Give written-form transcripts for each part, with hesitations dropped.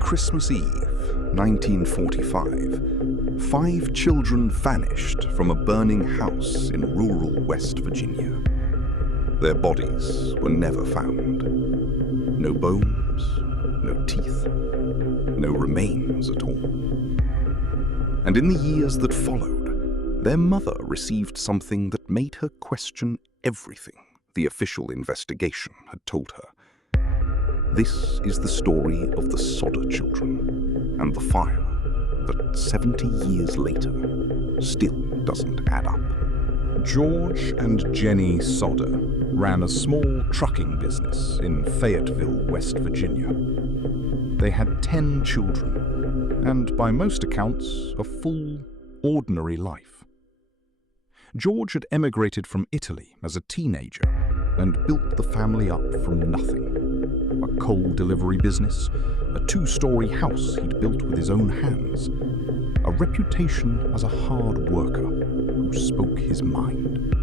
Christmas Eve, 1945, 5 children vanished from a burning house in rural West Virginia. Their bodies were never found. No bones, no teeth, no remains at all. And in the years that followed, their mother received something that made her question everything the official investigation had told her. This is the story of the Sodder children and the fire that 70 years later still doesn't add up. George and Jenny Sodder ran a small trucking business in Fayetteville, West Virginia. They had 10 children, and by most accounts, a full, ordinary life. George had emigrated from Italy as a teenager and built the family up from nothing. A coal delivery business, a 2-story house he'd built with his own hands, a reputation as a hard worker who spoke his mind.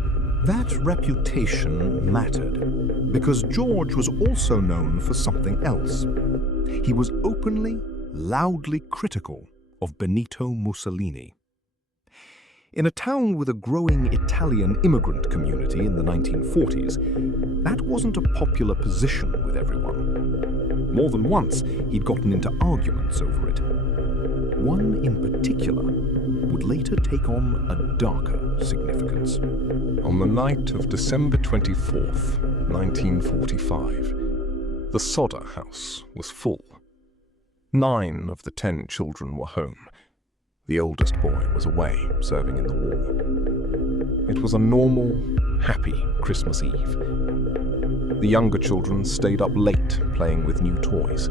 That reputation mattered because George was also known for something else. He was openly, loudly critical of Benito Mussolini. In a town with a growing Italian immigrant community in the 1940s, that wasn't a popular position with everyone. More than once, he'd gotten into arguments over it. One in particular would later take on a darker significance. On the night of December 24th, 1945, the Sodder house was full. 9 of the 10 children were home. The oldest boy was away, serving in the war. It was a normal, happy Christmas Eve. The younger children stayed up late playing with new toys.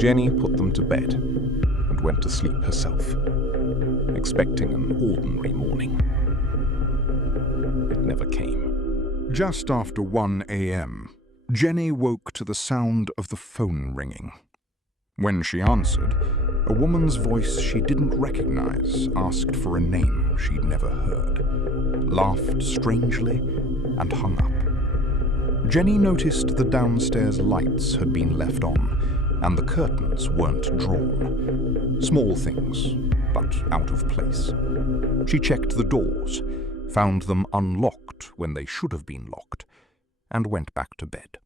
Jenny put them to bed and went to sleep herself, expecting an ordinary morning. It never came. Just after 1 a.m., Jenny woke to the sound of the phone ringing. When she answered, a woman's voice she didn't recognize asked for a name she'd never heard, laughed strangely, and hung up. Jenny noticed the downstairs lights had been left on, and the curtains weren't drawn. Small things, but out of place. She checked the doors, found them unlocked when they should have been locked, and went back to bed.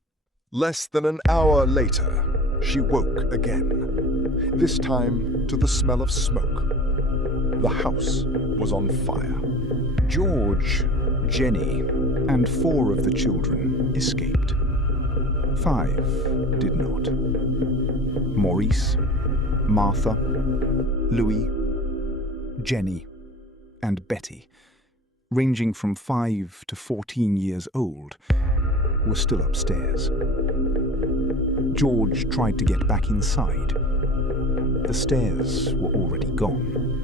Less than an hour later, she woke again, this time to the smell of smoke. The house was on fire. George, Jenny, and 4 of the children escaped. 5 did not. Maurice, Martha, Louis, Jenny, and Betty, ranging from 5 to 14 years old, were still upstairs. George tried to get back inside. The stairs were already gone.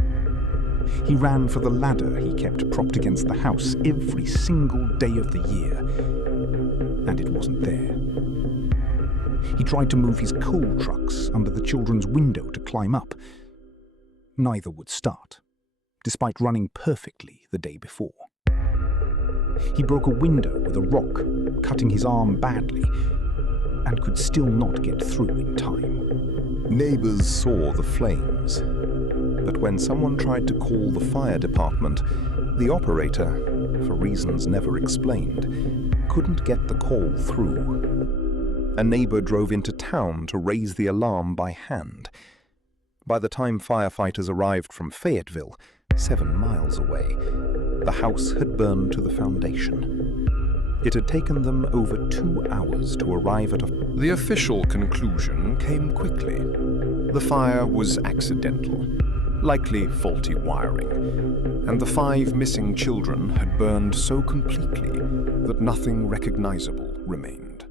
He ran for the ladder he kept propped against the house every single day of the year, and it wasn't there. He tried to move his coal trucks under the children's window to climb up. Neither would start, despite running perfectly the day before. He broke a window with a rock, cutting his arm badly, and could still not get through in time. Neighbors saw the flames, but when someone tried to call the fire department, the operator, for reasons never explained, couldn't get the call through. A neighbor drove into town to raise the alarm by hand. By the time firefighters arrived from Fayetteville, 7 miles away, the house had burned to the foundation. It had taken them over 2 hours to arrive at The official conclusion came quickly. The fire was accidental, likely faulty wiring, and the 5 missing children had burned so completely that nothing recognizable remained.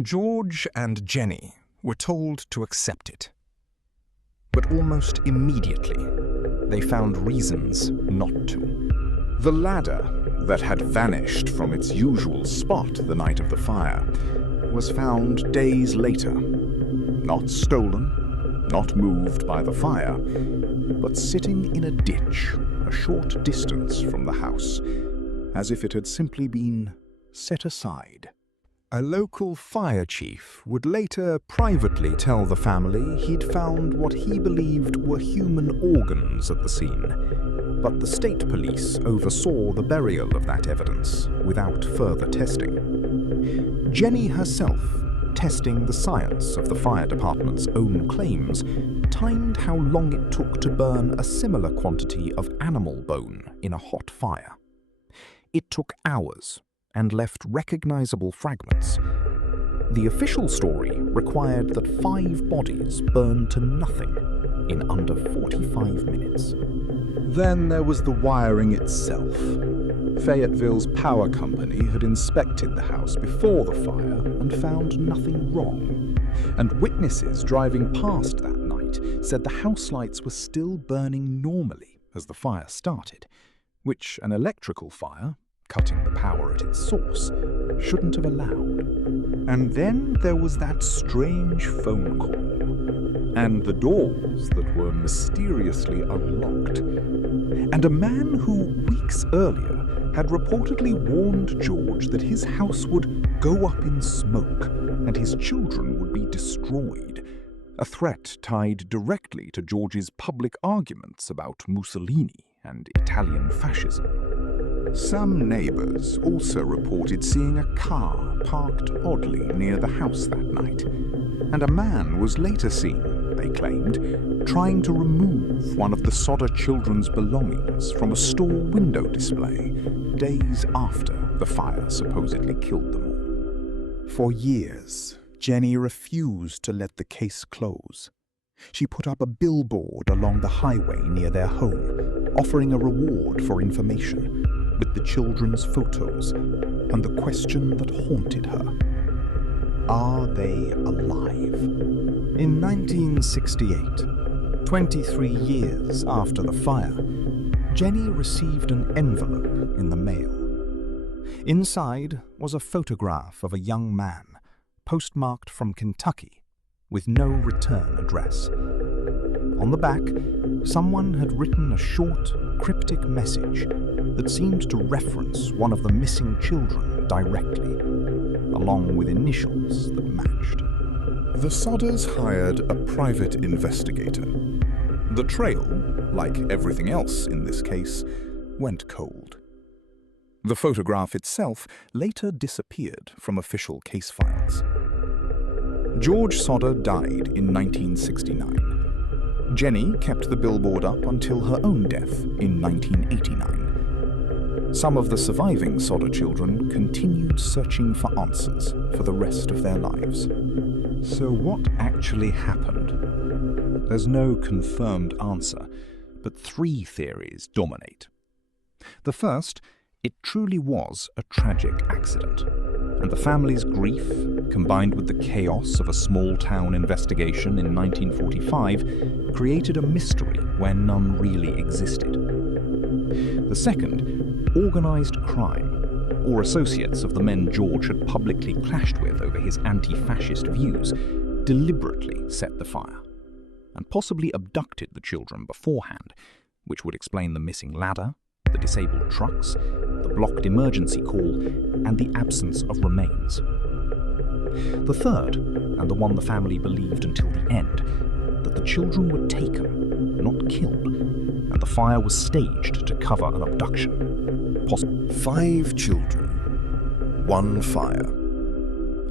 George and Jenny were told to accept it. But almost immediately, they found reasons not to. The ladder that had vanished from its usual spot the night of the fire was found days later. Not stolen, not moved by the fire, but sitting in a ditch a short distance from the house, as if it had simply been set aside. A local fire chief would later privately tell the family he'd found what he believed were human organs at the scene, but the state police oversaw the burial of that evidence without further testing. Jenny herself, testing the science of the fire department's own claims, timed how long it took to burn a similar quantity of animal bone in a hot fire. It took hours and left recognizable fragments. The official story required that 5 bodies burned to nothing in under 45 minutes. Then there was the wiring itself. Fayetteville's power company had inspected the house before the fire and found nothing wrong. And witnesses driving past that night said the house lights were still burning normally as the fire started, which an electrical fire, cutting the power at its source, shouldn't have allowed. And then there was that strange phone call, and the doors that were mysteriously unlocked, and a man who, weeks earlier, had reportedly warned George that his house would go up in smoke and his children would be destroyed, a threat tied directly to George's public arguments about Mussolini and Italian fascism. Some neighbors also reported seeing a car parked oddly near the house that night, and a man was later seen, they claimed, trying to remove one of the Sodder children's belongings from a store window display days after the fire supposedly killed them all. For years, Jenny refused to let the case close. She put up a billboard along the highway near their home, offering a reward for information, with the children's photos and the question that haunted her: are they alive? In 1968, 23 years after the fire, Jenny received an envelope in the mail. Inside was a photograph of a young man, postmarked from Kentucky, with no return address. On the back, someone had written a short, cryptic message that seemed to reference one of the missing children directly, along with initials that matched. The Sodders hired a private investigator. The trail, like everything else in this case, went cold. The photograph itself later disappeared from official case files. George Sodder died in 1969. Jenny kept the billboard up until her own death in 1989. Some of the surviving Sodder children continued searching for answers for the rest of their lives. So what actually happened? There's no confirmed answer, but 3 theories dominate. The first, it truly was a tragic accident, and the family's grief, combined with the chaos of a small-town investigation in 1945, created a mystery where none really existed. The second, organized crime, or associates of the men George had publicly clashed with over his anti-fascist views, deliberately set the fire, and possibly abducted the children beforehand, which would explain the missing ladder, the disabled trucks, the blocked emergency call, and the absence of remains. The third, and the one the family believed until the end, that the children were taken, not killed, and the fire was staged to cover an abduction. 5 children, 1 fire,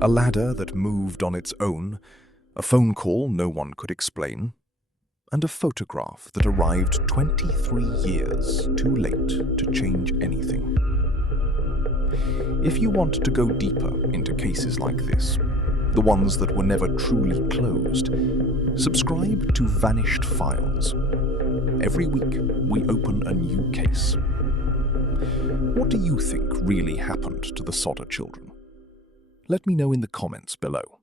a ladder that moved on its own, a phone call no one could explain, and a photograph that arrived 23 years too late to change anything. If you want to go deeper into cases like this, the ones that were never truly closed, subscribe to Vanished Files. Every week, we open a new case. What do you think really happened to the Sodder children? Let me know in the comments below.